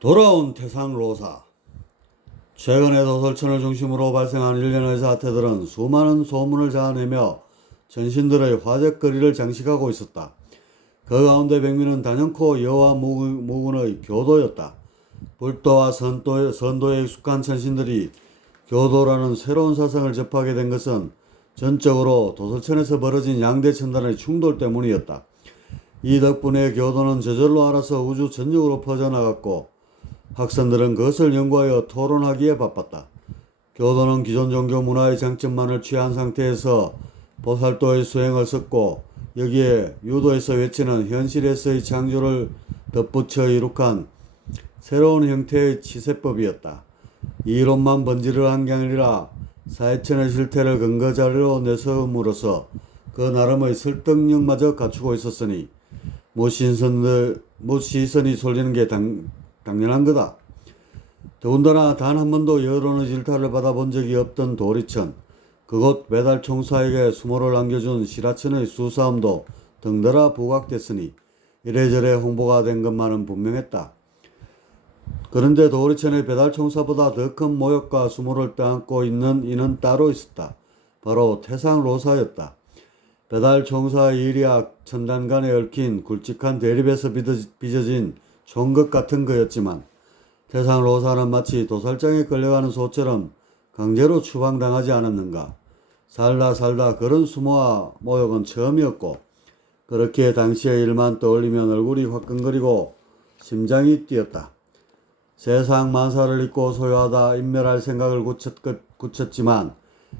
돌아온 태상로사. 최근에 도솔천을 중심으로 발생한 일련의 사태들은 수많은 소문을 자아내며 전신들의 화제거리를 장식하고 있었다. 그 가운데 백미는 단연코 여와 무군의 교도였다. 불도와 선도에 익숙한 천신들이 교도라는 새로운 사상을 접하게 된 것은 전적으로 도솔천에서 벌어진 양대 천단의 충돌 때문이었다. 이 덕분에 교도는 저절로 알아서 우주 전역으로 퍼져나갔고 학생들은 그것을 연구하여 토론하기에 바빴다. 교도는 기존 종교 문화의 장점만을 취한 상태에서 보살도의 수행을 섞고 여기에 유도에서 외치는 현실에서의 창조를 덧붙여 이룩한 새로운 형태의 치세법이었다. 이 이론만 번지를 한 게 아니라 사회천의 실태를 근거자료로 내세움으로써 그 나름의 설득력마저 갖추고 있었으니 못 시선이 쏠리는 게 당연한 거다. 더군다나 단 한 번도 여론의 질타를 받아본 적이 없던 도리천, 그곳 배달 총사에게 수모를 안겨준 시라천의 수싸움도 덩달아 부각됐으니 이래저래 홍보가 된 것만은 분명했다. 그런데 도리천의 배달 총사보다 더 큰 모욕과 수모를 떠안고 있는 이는 따로 있었다. 바로 태상로사였다. 배달 총사의 일이야 천단간에 얽힌 굵직한 대립에서 빚어진 총것 같은 거였지만 태상로사는 마치 도살장에 끌려가는 소처럼 강제로 추방당하지 않았는가. 살다 그런 수모와 모욕은 처음이었고 그렇게 당시의 일만 떠올리면 얼굴이 화끈거리고 심장이 뛰었다. 세상 만사를 잊고 소유하다 인멸할 생각을 굳혔지만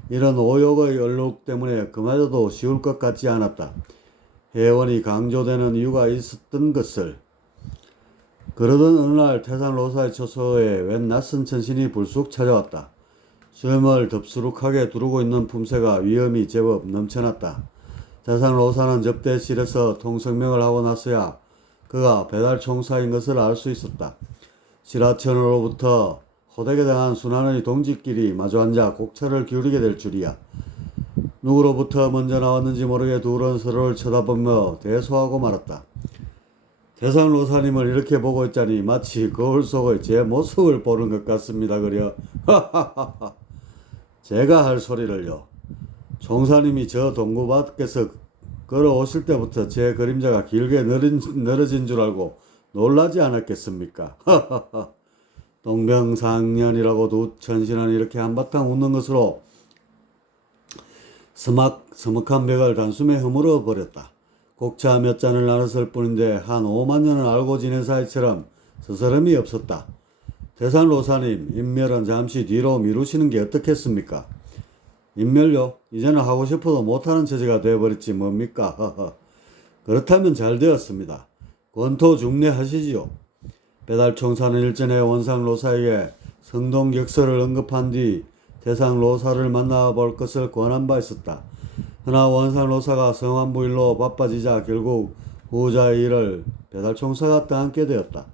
이런 오욕의 얼룩 때문에 그마저도 쉬울 것 같지 않았다. 해원이 강조되는 이유가 있었던 것을. 그러던 어느 날 태상로사의 처소에 웬 낯선 천신이 불쑥 찾아왔다. 수염을 덥수룩하게 두르고 있는 품새가 위험이 제법 넘쳐났다. 태상로사는 접대실에서 통성명을 하고 나서야 그가 배달 총사인 것을 알 수 있었다. 시라천으로부터 호되게 당한 순환의 동지끼리 마주 앉아 곡차를 기울이게 될 줄이야. 누구로부터 먼저 나왔는지 모르게 둘은 서로를 쳐다보며 대소하고 말았다. 태상로사님을 이렇게 보고 있자니 마치 거울 속의 제 모습을 보는 것 같습니다. 그려. 하하하하. 제가 할 소리를요. 총사님이 저 동구 밖에서 걸어오실 때부터 제 그림자가 길게 늘어진 줄 알고 놀라지 않았겠습니까? 하하하. 동병상련이라고 두 천신은 이렇게 한바탕 웃는 것으로 서먹한 벽을 단숨에 허물어 버렸다. 곡차 몇 잔을 나눴을 뿐인데 한 5만 년을 알고 지낸 사이처럼 스스럼이 없었다. 태상로사님, 인멸은 잠시 뒤로 미루시는 게 어떻겠습니까? 인멸요? 이제는 하고 싶어도 못하는 처지가 되어버렸지 뭡니까? 그렇다면 잘 되었습니다. 권토 중례하시지요. 배달총사는 일전에 원상로사에게 성동격설을 언급한 뒤 태상로사를 만나볼 것을 권한 바 있었다. 그러나 원상로사가 성환부일로 바빠지자 결국 후자의 일을 배달총사가 떠안게 되었다.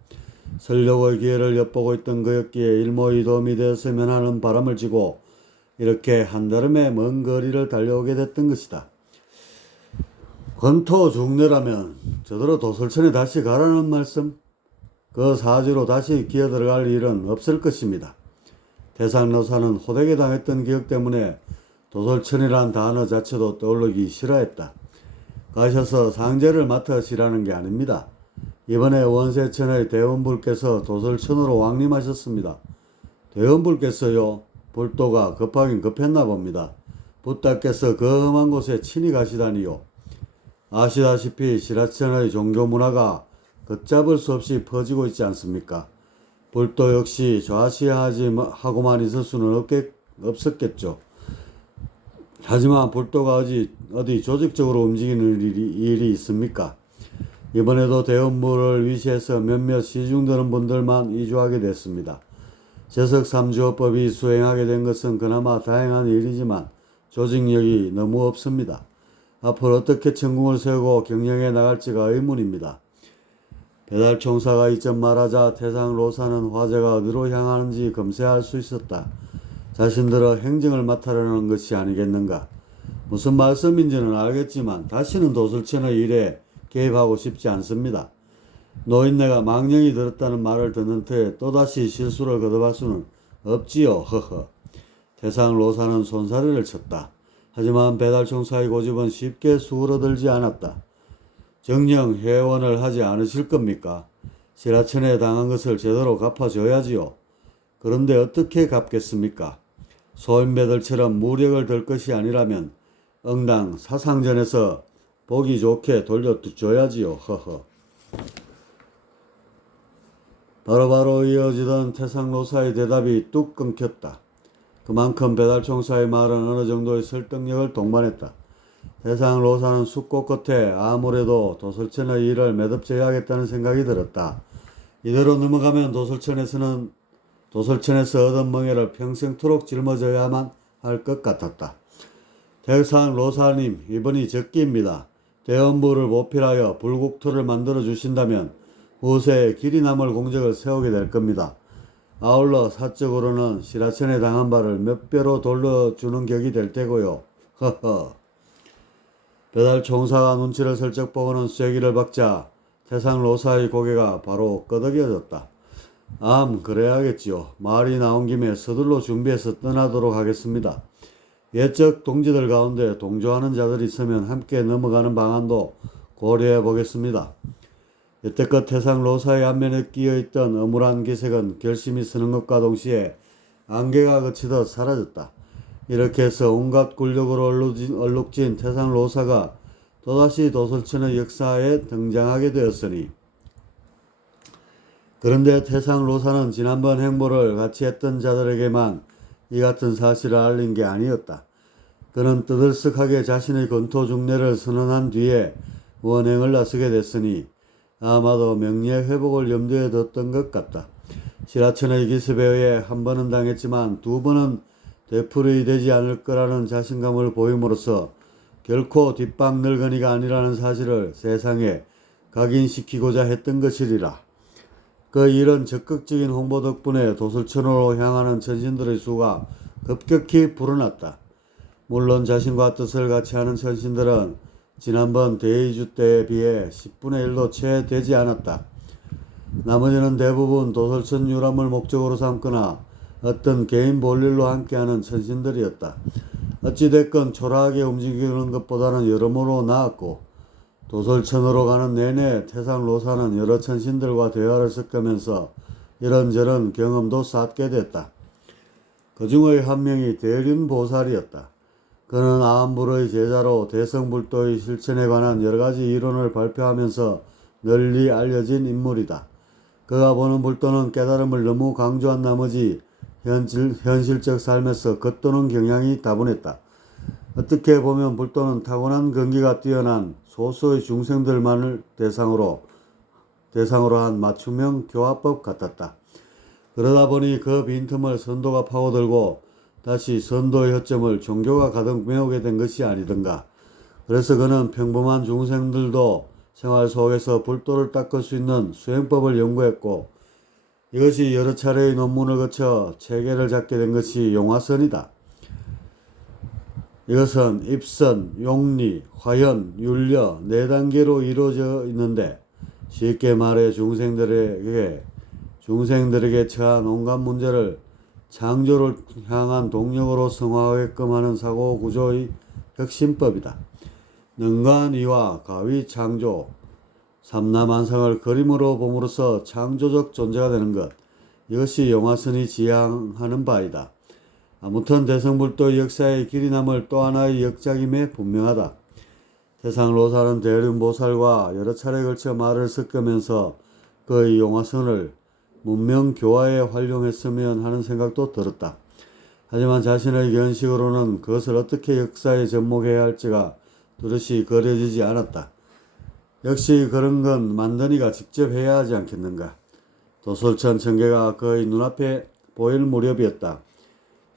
설력의 기회를 엿보고 있던 그였기에 일모의 도움이 되었으면 하는 바람을 지고 이렇게 한달음에 먼 거리를 달려오게 됐던 것이다. 권토 중례라면 저더러 도솔천에 다시 가라는 말씀? 그 사지로 다시 기어들어갈 일은 없을 것입니다. 태상로사는 호되게 당했던 기억 때문에 도솔천이란 단어 자체도 떠오르기 싫어했다. 가셔서 상제를 맡으시라는 게 아닙니다. 이번에 원세천의 대원불께서 도솔천으로 왕림하셨습니다. 대원불께서요? 불도가 급하긴 급했나 봅니다. 부따께서 그 험한 곳에 친히 가시다니요. 아시다시피 시라천의 종교문화가 걷잡을 수 없이 퍼지고 있지 않습니까? 불도 역시 좌시하고만 있을 수는 없었겠죠. 하지만 불도가 어디 조직적으로 움직이는 일이 있습니까? 이번에도 대원부를 위시해서 몇몇 시중드는 분들만 이주하게 됐습니다. 제석삼주어법이 수행하게 된 것은 그나마 다행한 일이지만 조직력이 너무 없습니다. 앞으로 어떻게 천궁을 세우고 경영해 나갈지가 의문입니다. 배달총사가 이점 말하자 태상로사는 화제가 어디로 향하는지 검색할 수 있었다. 자신들의 행정을 맡으려는 것이 아니겠는가. 무슨 말씀인지는 알겠지만 다시는 도솔천의 일에 개입하고 싶지 않습니다. 노인네가 망령이 들었다는 말을 듣는 터에 또다시 실수를 거듭할 수는 없지요. 허허. 태상로사는 손사래를 쳤다. 하지만 배달총사의 고집은 쉽게 수그러들지 않았다. 정녕 회원을 하지 않으실 겁니까? 실하천에 당한 것을 제대로 갚아줘야지요. 그런데 어떻게 갚겠습니까? 소인배들처럼 무력을 들 것이 아니라면 응당 사상전에서 보기 좋게 돌려줘야지요. 허허. 바로바로 이어지던 태상로사의 대답이 뚝 끊겼다. 그만큼 배달총사의 말은 어느 정도의 설득력을 동반했다. 태상로사는 숙고 끝에 아무래도 도설천의 일을 매듭져야겠다는 생각이 들었다. 이대로 넘어가면 도설천에서 얻은 멍해를 평생토록 짊어져야만 할 것 같았다. 태상로사님, 이번이 적기입니다. 대원부를 보필하여 불국토를 만들어 주신다면 후세에 길이 남을 공적을 세우게 될 겁니다. 아울러 사적으로는 실하천에 당한 바를 몇 배로 돌려주는 격이 될 테고요. 허허. 배달총사가 눈치를 슬쩍 보고는 쐐기를 박자 태상로사의 고개가 바로 끄덕여졌다. 그래야겠지요. 말이 나온 김에 서둘러 준비해서 떠나도록 하겠습니다. 옛적 동지들 가운데 동조하는 자들이 있으면 함께 넘어가는 방안도 고려해 보겠습니다. 여태껏 태상로사의 안면에 끼어있던 어물한 기색은 결심이 서는 것과 동시에 안개가 그치듯 사라졌다. 이렇게 해서 온갖 굴욕으로 얼룩진 태상로사가 또다시 도설천의 역사에 등장하게 되었으니, 그런데 태상로사는 지난번 행보를 같이 했던 자들에게만 이 같은 사실을 알린 게 아니었다. 그는 뜨들썩하게 자신의 건토중례를 선언한 뒤에 원행을 나서게 됐으니 아마도 명예 회복을 염두에 뒀던 것 같다. 실하천의 기습에 의해 한 번은 당했지만 두 번은 되풀이되지 않을 거라는 자신감을 보임으로써 결코 뒷방 늙은이가 아니라는 사실을 세상에 각인시키고자 했던 것이리라. 그 이런 적극적인 홍보 덕분에 도설천으로 향하는 천신들의 수가 급격히 불어났다. 물론 자신과 뜻을 같이 하는 천신들은 지난번 대의주 때에 비해 10분의 1도 채 되지 않았다. 나머지는 대부분 도설천 유람을 목적으로 삼거나 어떤 개인 볼일로 함께하는 천신들이었다. 어찌됐건 초라하게 움직이는 것보다는 여러모로 나았고, 도설천으로 가는 내내 태상로사는 여러 천신들과 대화를 섞으면서 이런저런 경험도 쌓게 됐다. 그 중의 한 명이 대륜보살이었다. 그는 아함불의 제자로 대성불도의 실천에 관한 여러가지 이론을 발표하면서 널리 알려진 인물이다. 그가 보는 불도는 깨달음을 너무 강조한 나머지 현실적 삶에서 겉도는 경향이 다분했다. 어떻게 보면 불도는 타고난 근기가 뛰어난 소수의 중생들만을 대상으로 한 맞춤형 교화법 같았다. 그러다 보니 그 빈틈을 선도가 파고들고 다시 선도의 허점을 종교가 가득 메우게 된 것이 아니던가. 그래서 그는 평범한 중생들도 생활 속에서 불도를 닦을 수 있는 수행법을 연구했고, 이것이 여러 차례의 논문을 거쳐 체계를 잡게 된 것이 용화선이다. 이것은 입선, 용리, 화연, 윤려 네 단계로 이루어져 있는데, 쉽게 말해 중생들에게 처한 온갖 문제를 창조를 향한 동력으로 성화하게끔 하는 사고 구조의 혁신법이다. 능관이와 가위 창조, 삼라만상을 그림으로 봄으로써 창조적 존재가 되는 것, 이것이 용화선이 지향하는 바이다. 아무튼 대성불도의 역사에 길이 남을 또 하나의 역작임에 분명하다. 태상로사는 대륜보살과 여러 차례 걸쳐 말을 섞으면서 그의 용화선을 문명교화에 활용했으면 하는 생각도 들었다. 하지만 자신의 견식으로는 그것을 어떻게 역사에 접목해야 할지가 뚜렷이 그려지지 않았다. 역시 그런 건 만드니가 직접 해야 하지 않겠는가. 도솔천 청계가 그의 눈앞에 보일 무렵이었다.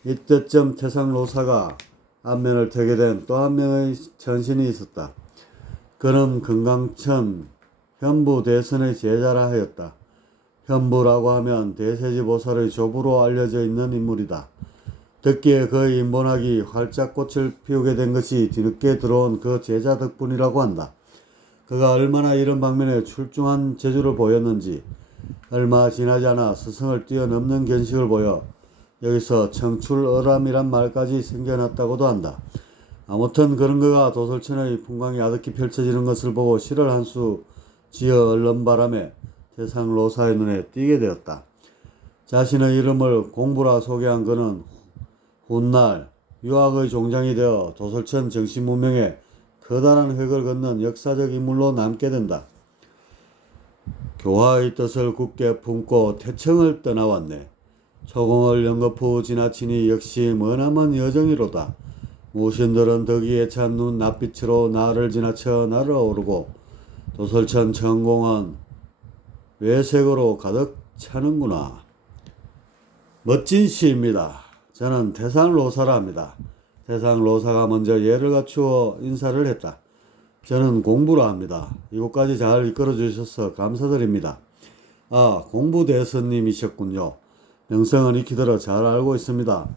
이때쯤 태상로사가 안면을 트게 된 또 한 명의 천신이 있었다. 그는 금강천 현부대선의 제자라 하였다. 현부라고 하면 대세지보살의 조부로 알려져 있는 인물이다. 듣기에 그의 인본학이 활짝 꽃을 피우게 된 것이 뒤늦게 들어온 그 제자 덕분이라고 한다. 그가 얼마나 이런 방면에 출중한 재주를 보였는지 얼마 지나지 않아 스승을 뛰어넘는 견식을 보여 여기서 청출어람이란 말까지 생겨났다고도 한다. 아무튼 그런 그가 도솔천의 풍광이 아득히 펼쳐지는 것을 보고 시를 한 수 지어 얼른 바람에 태상 로사의 눈에 띄게 되었다. 자신의 이름을 공부라 소개한 그는 훗날 유학의 종장이 되어 도솔천 정신문명에 커다란 획을 긋는 역사적 인물로 남게 된다. 교화의 뜻을 굳게 품고 태청을 떠나왔네. 초공을 연거푸 후 지나치니 역시 머나먼 여정이로다. 무신들은 덕이에 찬 눈 낯빛으로 나를 지나쳐 날아오르고 도솔천 천공은 외색으로 가득 차는구나. 멋진 시입니다. 저는 태상로사라 합니다. 태상로사가 먼저 예를 갖추어 인사를 했다. 저는 공부라 합니다. 이곳까지 잘 이끌어 주셔서 감사드립니다. 아, 공부대선님이셨군요. 명성은 익히 들어 잘 알고 있습니다.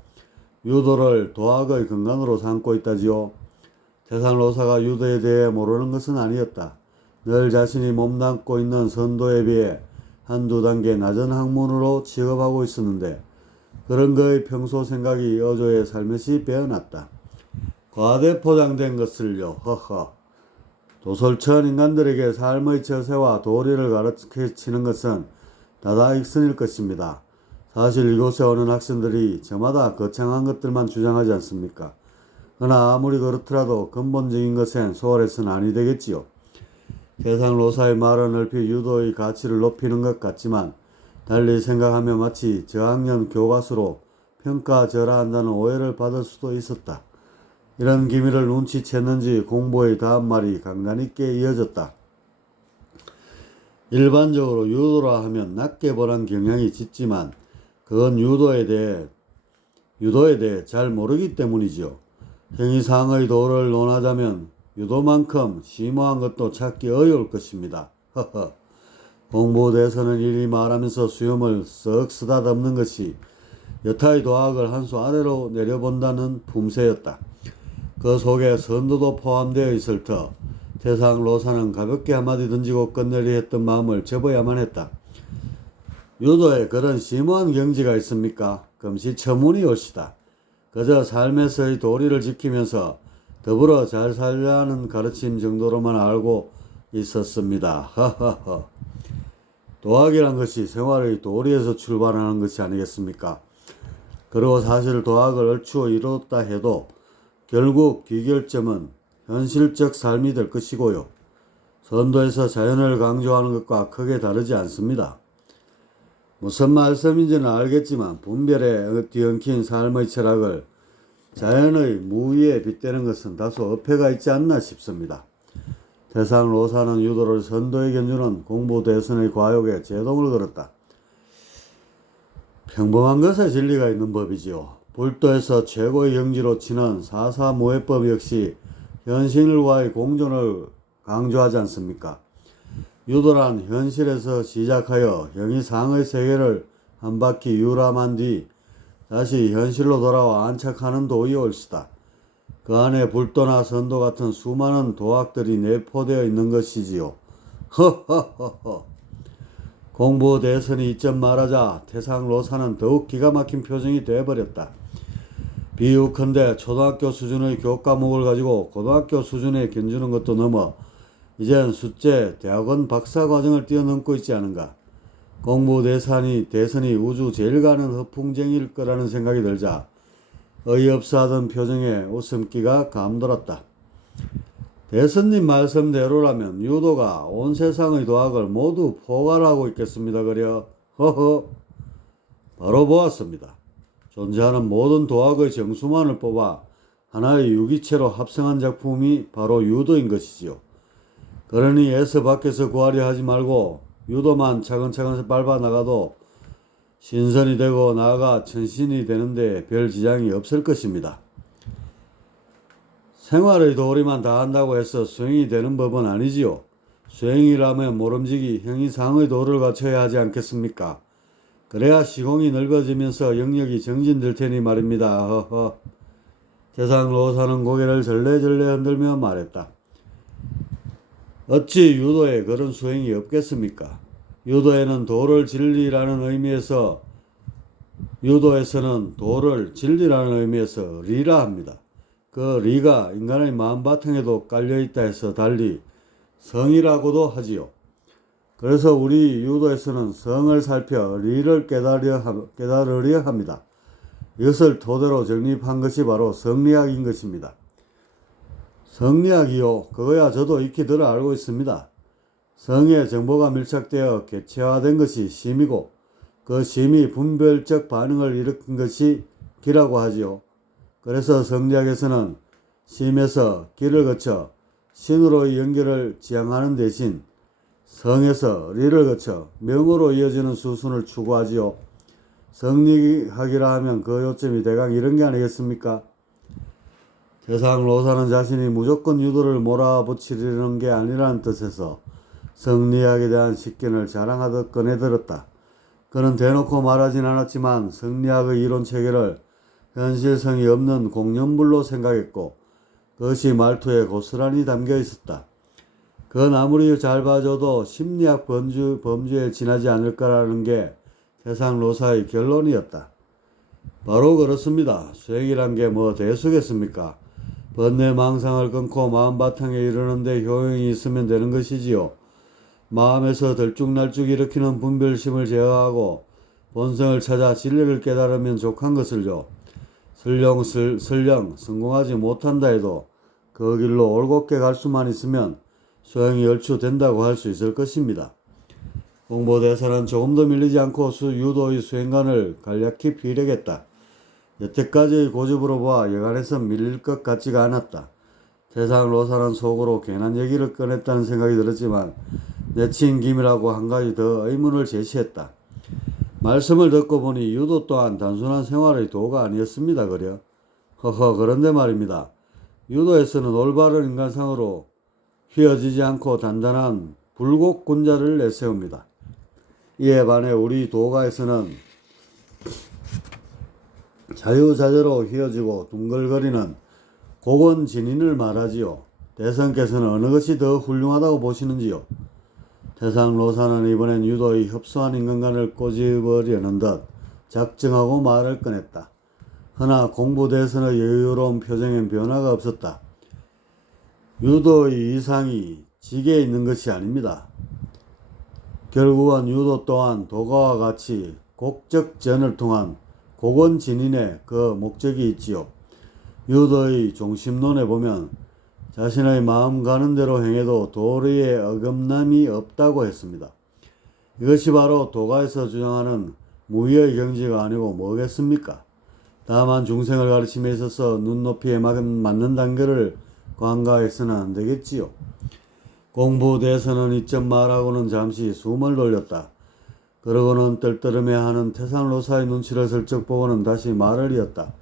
유도를 도학의 근간으로 삼고 있다지요. 태상로사가 유도에 대해 모르는 것은 아니었다. 늘 자신이 몸담고 있는 선도에 비해 한두 단계 낮은 학문으로 취급하고 있었는데 그런 그의 평소 생각이 어조에 살며시 배어났다. 과대 포장된 것을요. 허허. 도솔천 인간들에게 삶의 처세와 도리를 가르치는 것은 다다익선일 것입니다. 사실 이곳에 오는 학생들이 저마다 거창한 것들만 주장하지 않습니까? 그러나 아무리 그렇더라도 근본적인 것엔 소홀해서는 아니 되겠지요. 태상로사의 말은 얼핏 유도의 가치를 높이는 것 같지만 달리 생각하면 마치 저학년 교과서로 평가절하한다는 오해를 받을 수도 있었다. 이런 기미를 눈치챘는지 공부의 다음 말이 강단 있게 이어졌다. 일반적으로 유도라 하면 낮게 보는 경향이 짙지만 그건 유도에 대해 잘 모르기 때문이지요. 행위상의 도를 논하자면 유도만큼 심오한 것도 찾기 어려울 것입니다. 허허. 공부대에서는 이리 말하면서 수염을 썩 쓰다듬는 것이 여타의 도학을 한 수 아래로 내려본다는 품새였다. 그 속에 선도도 포함되어 있을 터 태상로사는 가볍게 한마디 던지고 끝내려 했던 마음을 접어야만 했다. 유도에 그런 심오한 경지가 있습니까? 금시초문이 올시다. 그저 삶에서의 도리를 지키면서 더불어 잘 살려는 가르침 정도로만 알고 있었습니다. 하하하. 도학이란 것이 생활의 도리에서 출발하는 것이 아니겠습니까? 그리고 사실 도학을 얼추어 이뤘다 해도 결국 귀결점은 현실적 삶이 될 것이고요. 선도에서 자연을 강조하는 것과 크게 다르지 않습니다. 무슨 말씀인지는 알겠지만 분별에 뒤엉킨 삶의 철학을 자연의 무위에 빗대는 것은 다소 어폐가 있지 않나 싶습니다. 태상로사는 유도를 선도에 견주는 공부대선의 과욕에 제동을 걸었다. 평범한 것에 진리가 있는 법이지요. 불도에서 최고의 경지로 치는 사사무해법 역시 현실과의 공존을 강조하지 않습니까? 유도란 현실에서 시작하여 형이상의 세계를 한 바퀴 유람한 뒤 다시 현실로 돌아와 안착하는 도의 올시다. 그 안에 불도나 선도 같은 수많은 도학들이 내포되어 있는 것이지요. 허허허허. 공부대선이 이점 말하자 태상로사는 더욱 기가 막힌 표정이 되어버렸다. 비유컨대 초등학교 수준의 교과목을 가지고 고등학교 수준에 견주는 것도 넘어 이젠 숫제 대학원 박사과정을 뛰어넘고 있지 않은가. 공부대선이 우주 제일 가는 허풍쟁이일 거라는 생각이 들자 어이없어 하던 표정에 웃음기가 감돌았다. 대선님 말씀대로라면 유도가 온 세상의 도학을 모두 포괄하고 있겠습니다. 그려 허허. 바로 보았습니다. 존재하는 모든 도학의 정수만을 뽑아 하나의 유기체로 합성한 작품이 바로 유도인 것이지요. 그러니 애써 밖에서 구하려 하지 말고 유도만 차근차근 밟아 나가도 신선이 되고 나아가 천신이 되는데 별 지장이 없을 것입니다. 생활의 도리만 다 한다고 해서 수행이 되는 법은 아니지요. 수행이라면 모름지기 형이상의 도를 갖춰야 하지 않겠습니까? 그래야 시공이 넓어지면서 영역이 정진될 테니 말입니다. 허허. 태상로사는 고개를 절레절레 흔들며 말했다. 어찌 유도에 그런 수행이 없겠습니까? 유도에는 도를 진리라는 의미에서 유도에서는 도를 진리라는 의미에서 리라 합니다. 그 리가 인간의 마음 바탕에도 깔려있다 해서 달리 성이라고도 하지요. 그래서 우리 유도에서는 성을 살펴 리를 깨달으려 합니다. 이것을 토대로 정립한 것이 바로 성리학인 것입니다. 성리학이요? 그거야 저도 익히 들어 알고 있습니다. 성의 정보가 밀착되어 개체화된 것이 심이고 그 심이 분별적 반응을 일으킨 것이 기라고 하지요. 그래서 성리학에서는 심에서 기를 거쳐 신으로의 연결을 지향하는 대신 성에서 리를 거쳐 명으로 이어지는 수순을 추구하지요. 성리학이라 하면 그 요점이 대강 이런 게 아니겠습니까? 세상 로사는 자신이 무조건 유도를 몰아붙이려는 게 아니라는 뜻에서 성리학에 대한 식견을 자랑하듯 꺼내들었다. 그는 대놓고 말하진 않았지만 성리학의 이론 체계를 현실성이 없는 공연물로 생각했고 그것이 말투에 고스란히 담겨 있었다. 그건 아무리 잘 봐줘도 심리학 범주에 지나지 않을 거라는 게 세상 로사의 결론이었다. 바로 그렇습니다. 수행이란 게 뭐 대수겠습니까? 번뇌망상을 끊고 마음 바탕에 이르는데 효용이 있으면 되는 것이지요. 마음에서 들쭉날쭉 일으키는 분별심을 제어하고 본성을 찾아 진리를 깨달으면 족한 것을요. 설령 성공하지 못한다 해도 그 길로 올곧게 갈 수만 있으면 수행이 얼추된다고 할 수 있을 것입니다. 공보대사는 조금 더 밀리지 않고 유도의 수행관을 간략히 비례겠다. 여태까지의 고집으로 봐 여간해서 밀릴 것 같지가 않았다. 세상 로사는 속으로 괜한 얘기를 꺼냈다는 생각이 들었지만 내친 김이라고 한 가지 더 의문을 제시했다. 말씀을 듣고 보니 유도 또한 단순한 생활의 도가 아니었습니다. 그려? 그런데 말입니다. 유도에서는 올바른 인간상으로 휘어지지 않고 단단한 불곡군자를 내세웁니다. 이에 반해 우리 도가에서는 자유자재로 휘어지고 둥글거리는 고건진인을 말하지요. 대선께서는 어느 것이 더 훌륭하다고 보시는지요? 태상로사는 이번엔 유도의 협소한 인간관을 꼬집으려는 듯 작정하고 말을 꺼냈다. 허나 공부대선의 여유로운 표정엔 변화가 없었다. 유도의 이상이 직에 있는 것이 아닙니다. 결국은 유도 또한 도가와 같이 곡적전을 통한 고건진인의 그 목적이 있지요. 유도의 종심론에 보면 자신의 마음 가는 대로 행해도 도리에 어긋남이 없다고 했습니다. 이것이 바로 도가에서 주장하는 무위의 경지가 아니고 뭐겠습니까? 다만 중생을 가르침에 있어서 눈높이에 맞는 단계를 관가해서는 안 되겠지요. 공부대에서는 이점 말하고는 잠시 숨을 돌렸다. 그러고는 떨떠름해하는 태상로사의 눈치를 슬쩍 보고는 다시 말을 이었다.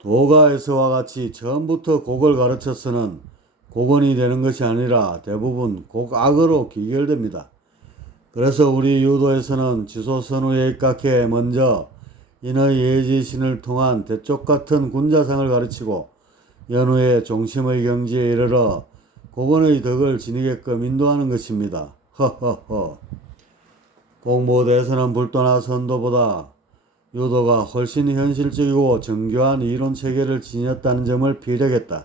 도가에서와 같이 처음부터 곡을 가르쳐서는 곡원이 되는 것이 아니라 대부분 곡악으로 기결됩니다. 그래서 우리 유도에서는 지소선우에 입각해 먼저 인의 예지신을 통한 대쪽 같은 군자상을 가르치고 연후에 종심의 경지에 이르러 곡원의 덕을 지니게끔 인도하는 것입니다. 허허허. 공보대에서는 불도나 선도보다 유도가 훨씬 현실적이고 정교한 이론 체계를 지녔다는 점을 피력했다.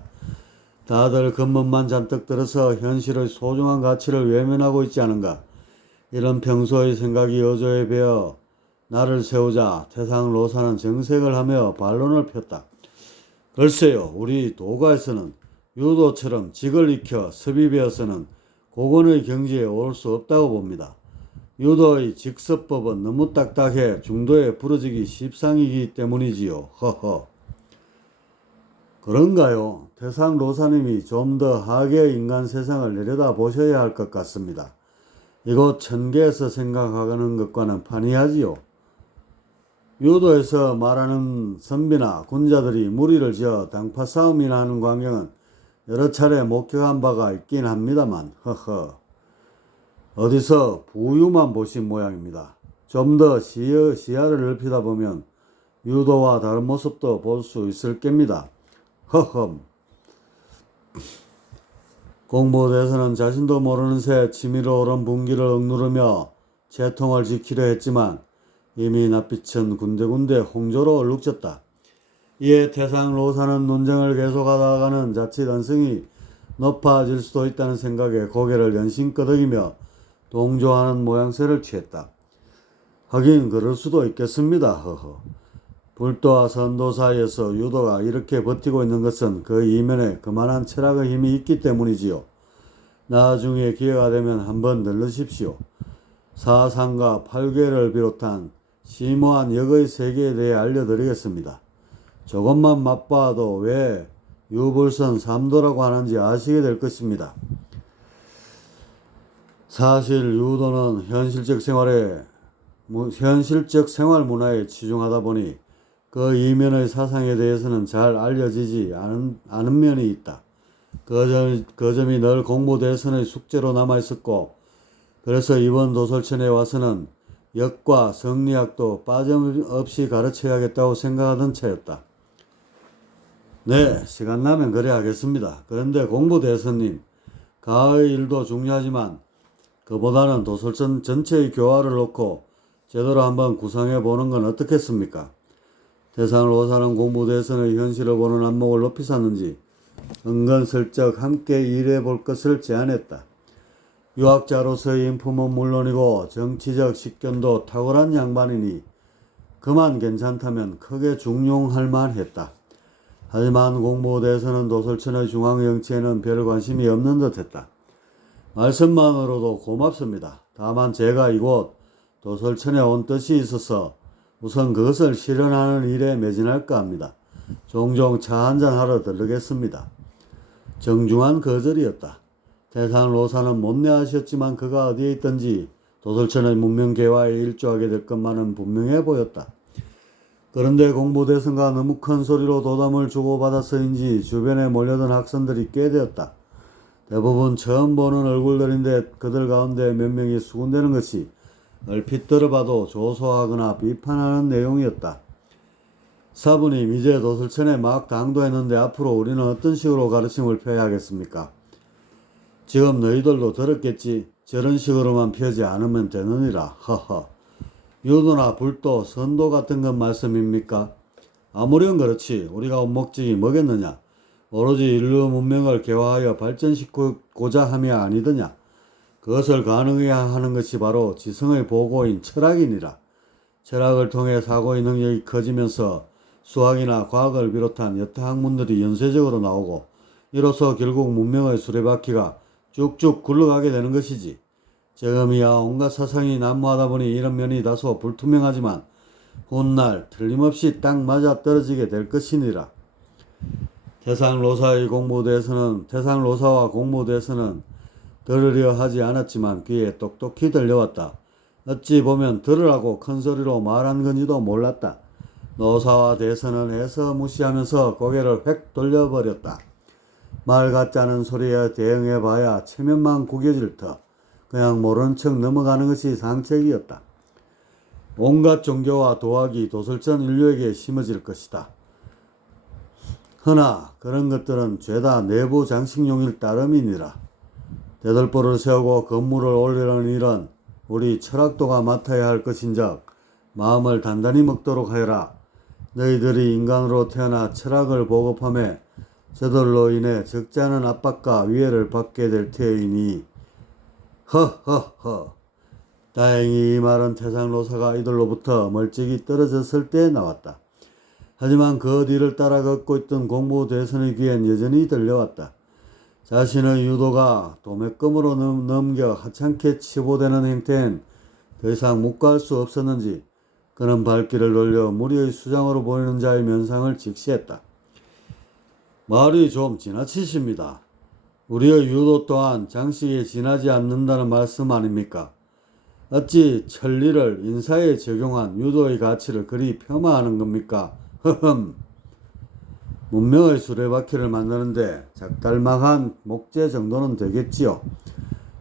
다들 겉멋만 잔뜩 들어서 현실의 소중한 가치를 외면하고 있지 않은가. 이런 평소의 생각이 어조에 배어 나를 세우자 태상로사는 정색을 하며 반론을 폈다. 글쎄요, 우리 도가에서는 유도처럼 직을 익혀 습입되어서는 고건의 경지에 오를 수 없다고 봅니다. 유도의 직서법은 너무 딱딱해 중도에 부러지기 십상이기 때문이지요. 허허. 그런가요? 태상 로사님이 좀 더 하계의 인간 세상을 내려다 보셔야 할 것 같습니다. 이곳 천계에서 생각하는 것과는 판이하지요. 유도에서 말하는 선비나 군자들이 무리를 지어 당파 싸움이나 하는 광경은 여러 차례 목격한 바가 있긴 합니다만 허허. 어디서 부유만 보신 모양입니다. 좀 더 시야를 넓히다 보면 유도와 다른 모습도 볼 수 있을 겁니다. 허흠. 공보대에서는 자신도 모르는 새 치밀어 오른 분기를 억누르며 채통을 지키려 했지만 이미 낯빛은 군데군데 홍조로 얼룩졌다. 이에 태상로사는 논쟁을 계속하다가는 자칫 언성이 높아질 수도 있다는 생각에 고개를 연신 끄덕이며 동조하는 모양새를 취했다. 하긴 그럴 수도 있겠습니다. 허허. 불도와 선도 사이에서 유도가 이렇게 버티고 있는 것은 그 이면에 그만한 철학의 힘이 있기 때문이지요. 나중에 기회가 되면 한번 들르십시오. 사상과 팔괘를 비롯한 심오한 역의 세계에 대해 알려드리겠습니다. 조금만 맛봐도 왜 유불선 삼도라고 하는지 아시게 될 것입니다. 사실 유도는 현실적 생활 문화에 치중하다 보니 그 이면의 사상에 대해서는 잘 알려지지 않은 면이 있다. 그 점이 늘 공보대선의 숙제로 남아있었고, 그래서 이번 도솔천에 와서는 역과 성리학도 빠짐없이 가르쳐야겠다고 생각하던 차였다. 네, 시간 나면 그래 하겠습니다. 그런데 공보대선님, 가의 일도 중요하지만 그보다는 도솔천 전체의 교화를 놓고 제대로 한번 구상해 보는 건 어떻겠습니까? 태상로사는 공보대선의 현실을 보는 안목을 높이 샀는지 은근슬쩍 함께 일해 볼 것을 제안했다. 유학자로서의 인품은 물론이고 정치적 식견도 탁월한 양반이니 그만 괜찮다면 크게 중용할 만했다. 하지만 공보대에서는 도솔천의 중앙정치에는 별 관심이 없는 듯했다. 말씀만으로도 고맙습니다. 다만 제가 이곳 도솔천에 온 뜻이 있어서 우선 그것을 실현하는 일에 매진할까 합니다. 종종 차 한잔 하러 들르겠습니다. 정중한 거절이었다. 태상로사는 못내하셨지만 그가 어디에 있든지 도솔천의 문명개화에 일조하게 될 것만은 분명해 보였다. 그런데 공보대선과 너무 큰 소리로 도담을 주고받아서인지 주변에 몰려든 학생들이 꽤 되었다. 대부분 처음 보는 얼굴들인데 그들 가운데 몇 명이 수군대는 것이 얼핏 들어봐도 조소하거나 비판하는 내용이었다. 사부님, 이제 도솔천에 막 당도했는데 앞으로 우리는 어떤 식으로 가르침을 펴야 하겠습니까? 지금 너희들도 들었겠지. 저런 식으로만 펴지 않으면 되느니라. 허허. 유도나 불도, 선도 같은 건 말씀입니까? 아무렴 그렇지. 우리가 온 목적이 뭐겠느냐? 오로지 인류 문명을 개화하여 발전시키고자 함이 아니더냐? 그것을 가능해야 하는 것이 바로 지성의 보고인 철학이니라. 철학을 통해 사고의 능력이 커지면서 수학이나 과학을 비롯한 여타 학문들이 연쇄적으로 나오고 이로써 결국 문명의 수레바퀴가 쭉쭉 굴러가게 되는 것이지. 지금이야 온갖 사상이 난무하다 보니 이런 면이 다소 불투명하지만 훗날 틀림없이 딱 맞아 떨어지게 될 것이니라. 태상로사와 공무대에서는 들으려 하지 않았지만 귀에 똑똑히 들려왔다. 어찌 보면 들으라고 큰소리로 말한 건지도 몰랐다. 노사와 대선은 애써 무시하면서 고개를 획 돌려버렸다. 말 같지 않은 소리에 대응해봐야 체면만 구겨질 터 그냥 모른 척 넘어가는 것이 상책이었다. 온갖 종교와 도학이 도솔천 인류에게 심어질 것이다. 허나 그런 것들은 죄다 내부 장식용일 따름이니라. 대들보를 세우고 건물을 올리려는 일은 우리 철학도가 맡아야 할 것인즉 마음을 단단히 먹도록 하여라. 너희들이 인간으로 태어나 철학을 보급함에 저들로 인해 적지 않은 압박과 위해를 받게 될 테이니. 허허허. 다행히 이 말은 태상로사가 이들로부터 멀찍이 떨어졌을 때 나왔다. 하지만 그 뒤를 따라 걷고 있던 공보대선의 귀엔 여전히 들려왔다. 자신의 유도가 도매금으로 넘겨 하찮게 치부되는 행태엔 더 이상 묵과할 수 없었는지 그는 발길을 돌려 무리의 수장으로 보이는 자의 면상을 직시했다. 말이 좀 지나치십니다. 우리의 유도 또한 장식에 지나지 않는다는 말씀 아닙니까? 어찌 천리를 인사에 적용한 유도의 가치를 그리 폄하하는 겁니까? 허흠. 문명의 수레바퀴를 만드는데 작달막한 목재 정도는 되겠지요.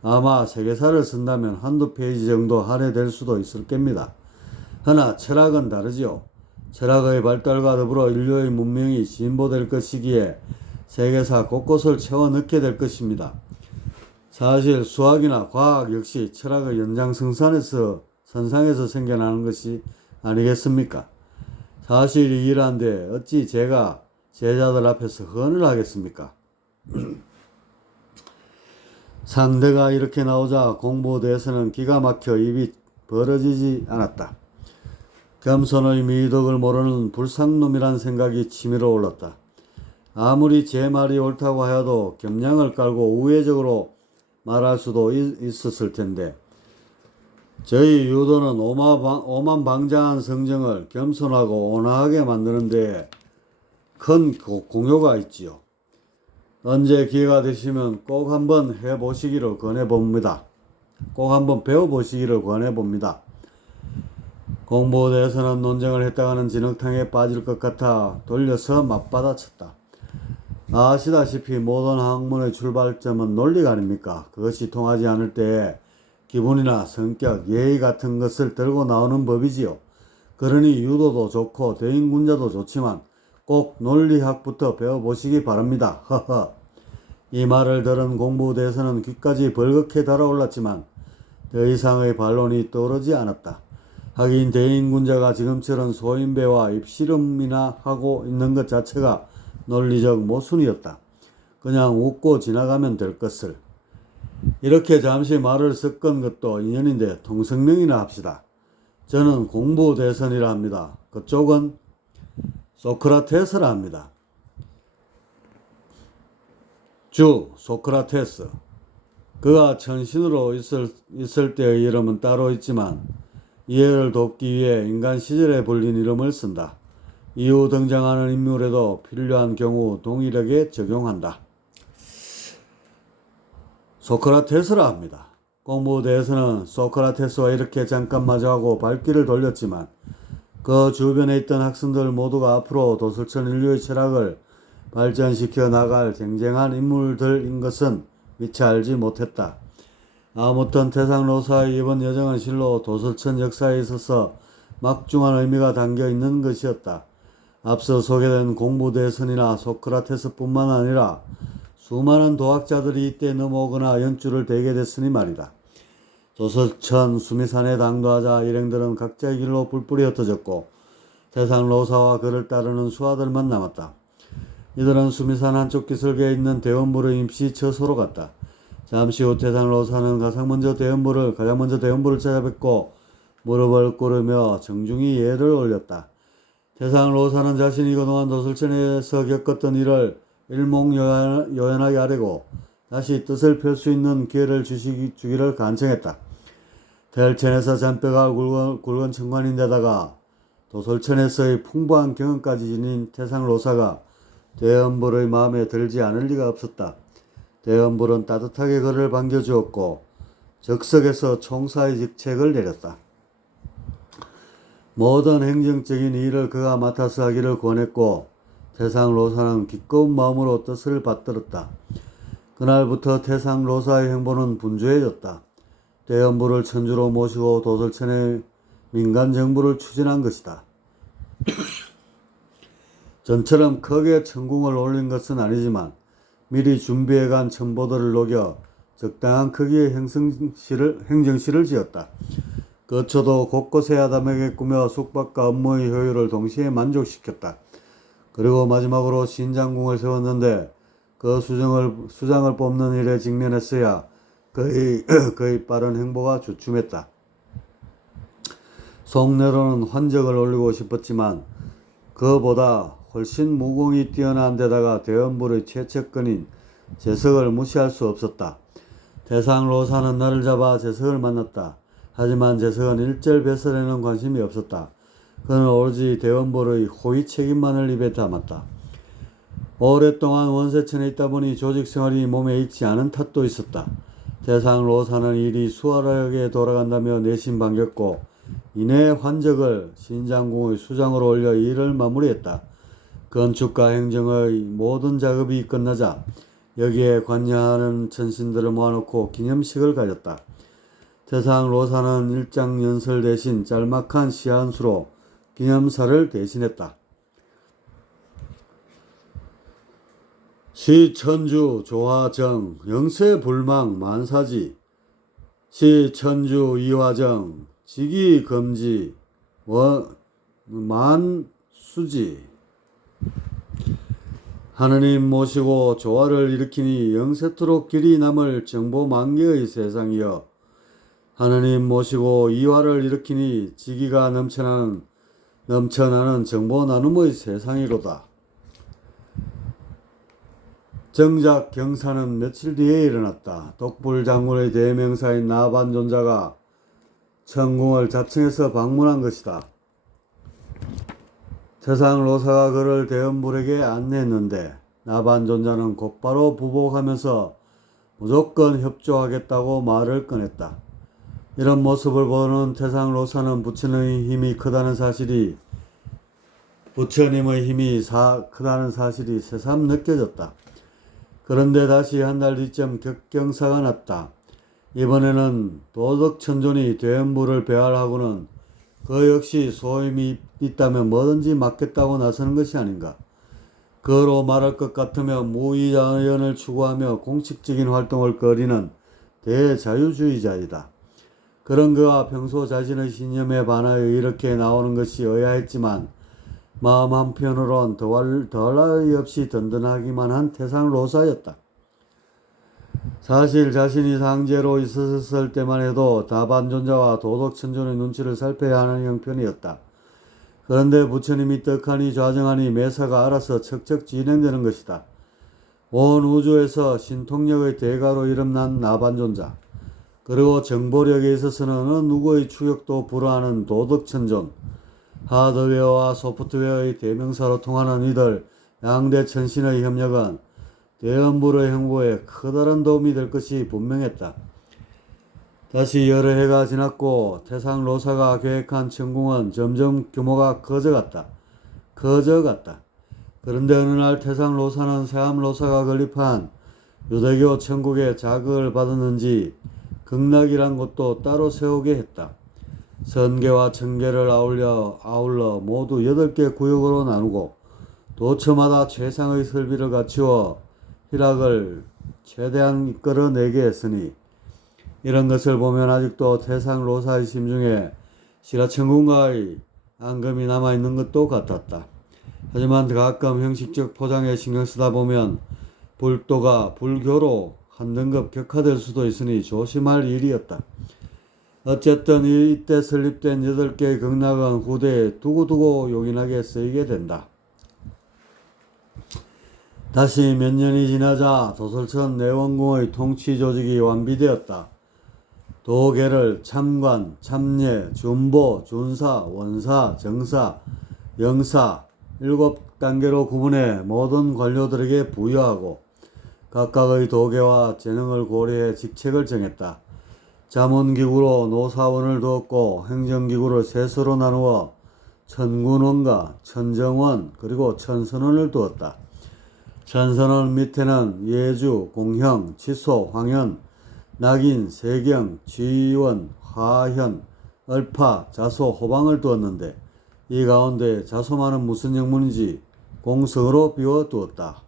아마 세계사를 쓴다면 한두 페이지 정도 할애될 수도 있을 겁니다. 허나 철학은 다르지요. 철학의 발달과 더불어 인류의 문명이 진보될 것이기에 세계사 곳곳을 채워 넣게 될 것입니다. 사실 수학이나 과학 역시 철학의 연장선상에서 생겨나는 것이 아니겠습니까? 사실이 이러한데 어찌 제가 제자들 앞에서 헌을 하겠습니까? 상대가 이렇게 나오자 공보대에서는 기가 막혀 입이 벌어지지 않았다. 겸손의 미덕을 모르는 불상놈이란 생각이 치밀어 올랐다. 아무리 제 말이 옳다고 하여도 겸양을 깔고 우회적으로 말할 수도 있었을 텐데 저희 유도는 오만방자한 성정을 겸손하고 온화하게 만드는 데 큰 공효가 있지요. 언제 기회가 되시면 꼭 한번 해보시기를 권해봅니다. 꼭 한번 배워보시기를 권해봅니다. 공보대에서는 논쟁을 했다가는 진흙탕에 빠질 것 같아 돌려서 맞받아쳤다. 아시다시피 모든 학문의 출발점은 논리가 아닙니까? 그것이 통하지 않을 때에 기분이나 성격, 예의 같은 것을 들고 나오는 법이지요. 그러니 유도도 좋고 대인군자도 좋지만 꼭 논리학부터 배워보시기 바랍니다. 허허. 이 말을 들은 공보대에서는 귀까지 벌겋게 달아올랐지만 더 이상의 반론이 떠오르지 않았다. 하긴 대인군자가 지금처럼 소인배와 입씨름이나 하고 있는 것 자체가 논리적 모순이었다. 그냥 웃고 지나가면 될 것을. 이렇게 잠시 말을 섞은 것도 인연인데 통성명이나 합시다. 저는 공보대선이라 합니다. 그쪽은 소크라테스라 합니다. 주 소크라테스. 그가 천신으로 있을 때의 이름은 따로 있지만 이해를 돕기 위해 인간 시절에 불린 이름을 쓴다. 이후 등장하는 인물에도 필요한 경우 동일하게 적용한다. 소크라테스라 합니다. 공보대에서는 소크라테스와 이렇게 잠깐 마주하고 발길을 돌렸지만 그 주변에 있던 학생들 모두가 앞으로 도슬천 인류의 철학을 발전시켜 나갈 쟁쟁한 인물들인 것은 미처 알지 못했다. 아무튼 태상로사의 이번 여정은 실로 도슬천 역사에 있어서 막중한 의미가 담겨 있는 것이었다. 앞서 소개된 공보대선이나 소크라테스뿐만 아니라 수많은 도학자들이 이때 넘어오거나 연주를 대게 됐으니 말이다. 도슬천 수미산에 당도하자 일행들은 각자의 길로 뿔뿔이 흩어졌고 태상로사와 그를 따르는 수하들만 남았다. 이들은 수미산 한쪽 기슭에 있는 대원부를 임시 처소로 갔다. 잠시 후 태상로사는 가장 먼저 대원부를 찾아뵙고 무릎을 꿇으며 정중히 예를 올렸다. 태상로사는 자신이 그동안 도슬천에서 겪었던 일을 일목요연하게 아뢰고 다시 뜻을 펼 수 있는 기회를 주기를 간청했다. 대열천에서 잔뼈가 굵은 청관인데다가 도솔천에서의 풍부한 경험까지 지닌 태상로사가 대원불의 마음에 들지 않을 리가 없었다. 대원불은 따뜻하게 그를 반겨주었고 적석에서 총사의 직책을 내렸다. 모든 행정적인 일을 그가 맡아서 하기를 권했고 태상로사는 기꺼운 마음으로 뜻을 받들었다. 그날부터 태상로사의 행보는 분주해졌다. 대원부를 천주로 모시고 도솔천의 민간정부를 추진한 것이다. 전처럼 크게 천궁을 올린 것은 아니지만 미리 준비해간 첨보들을 녹여 적당한 크기의 행정실을 지었다. 거처도 곳곳에 아담하게 꾸며 숙박과 업무의 효율을 동시에 만족시켰다. 그리고 마지막으로 신장궁을 세웠는데 그 수장을 뽑는 일에 직면했어야 그의 빠른 행보가 주춤했다. 속내로는 환적을 올리고 싶었지만 그보다 훨씬 무공이 뛰어난 데다가 대원불의 최측근인 재석을 무시할 수 없었다. 태상로사는 나를 잡아 재석을 만났다. 하지만 재석은 일절 배설에는 관심이 없었다. 그는 오로지 대원불의 호의 책임만을 입에 담았다. 오랫동안 원세천에 있다 보니 조직생활이 몸에 익지 않은 탓도 있었다. 태상로사는 일이 수월하게 돌아간다며 내심 반겼고 이내 환적을 신장궁의 수장으로 올려 일을 마무리했다. 건축과 행정의 모든 작업이 끝나자 여기에 관여하는 천신들을 모아놓고 기념식을 가졌다. 태상로사는 일장연설 대신 짤막한 시 한 수로 기념사를 대신했다. 시천주 조화정 영세불망 만사지 시천주 이화정 직이금지 만수지. 하느님 모시고 조화를 일으키니 영세토록 길이 남을 정보만개의 세상이여. 하느님 모시고 이화를 일으키니 지기가 넘쳐나는 정보나눔의 세상이로다. 정작 경사는 며칠 뒤에 일어났다. 독불장군의 대명사인 나반존자가 천궁을 자청해서 방문한 것이다. 태상로사가 그를 대원불에게 안내했는데 나반존자는 곧바로 부복하면서 무조건 협조하겠다고 말을 꺼냈다. 이런 모습을 보는 태상로사는 부처님의 힘이 크다는 사실이 새삼 느껴졌다. 그런데 다시 한 달 뒤쯤 격경사가 났다. 이번에는 도덕천존이 대원불을 배할하고는 그 역시 소임이 있다면 뭐든지 맡겠다고 나서는 것이 아닌가. 그로 말할 것 같으면 무의자연을 추구하며 공식적인 활동을 거리는 대자유주의자이다. 그런 그가 평소 자신의 신념에 반하여 이렇게 나오는 것이 의아했지만 마음 한편으론 더할 나위 없이 든든하기만 한 태상로사였다. 사실 자신이 상제로 있었을 때만 해도 다반존자와 도덕천존의 눈치를 살펴야 하는 형편이었다. 그런데 부처님이 떡하니 좌정하니 매사가 알아서 척척 진행되는 것이다. 온 우주에서 신통력의 대가로 이름난 나반존자, 그리고 정보력에 있어서는 어느 누구의 추격도 불허하는 도덕천존, 하드웨어와 소프트웨어의 대명사로 통하는 이들 양대 천신의 협력은 대원불의 행보에 커다란 도움이 될 것이 분명했다. 다시 여러 해가 지났고 태상로사가 계획한 천궁은 점점 규모가 커져갔다. 그런데 어느 날 태상로사는 세암로사가 건립한 유대교 천국에 자극을 받았는지 극락이란 곳도 따로 세우게 했다. 선계와 천계를 아울러 모두 8개 구역으로 나누고 도처마다 최상의 설비를 갖추어 희락을 최대한 이끌어내게 했으니 이런 것을 보면 아직도 태상로사의 심중에 시라천궁과의 앙금이 남아있는 것도 같았다. 하지만 가끔 형식적 포장에 신경쓰다 보면 불도가 불교로 한 등급 격화될 수도 있으니 조심할 일이었다. 어쨌든 이때 설립된 8개의 극락은 후대에 두고두고 용인하게 쓰이게 된다. 다시 몇 년이 지나자 도솔천 내원궁의 통치 조직이 완비되었다. 도계를 참관, 참례, 준보, 준사, 원사, 정사, 영사 7단계로 구분해 모든 관료들에게 부여하고 각각의 도계와 재능을 고려해 직책을 정했다. 자문기구로 노사원을 두었고 행정기구를 셋으로 나누어 천군원과 천정원 그리고 천선원을 두었다. 천선원 밑에는 예주, 공형, 치소, 황현, 낙인, 세경, 지원, 화현, 얼파, 자소, 호방을 두었는데 이 가운데 자소만은 무슨 영문인지 공성으로 비워두었다.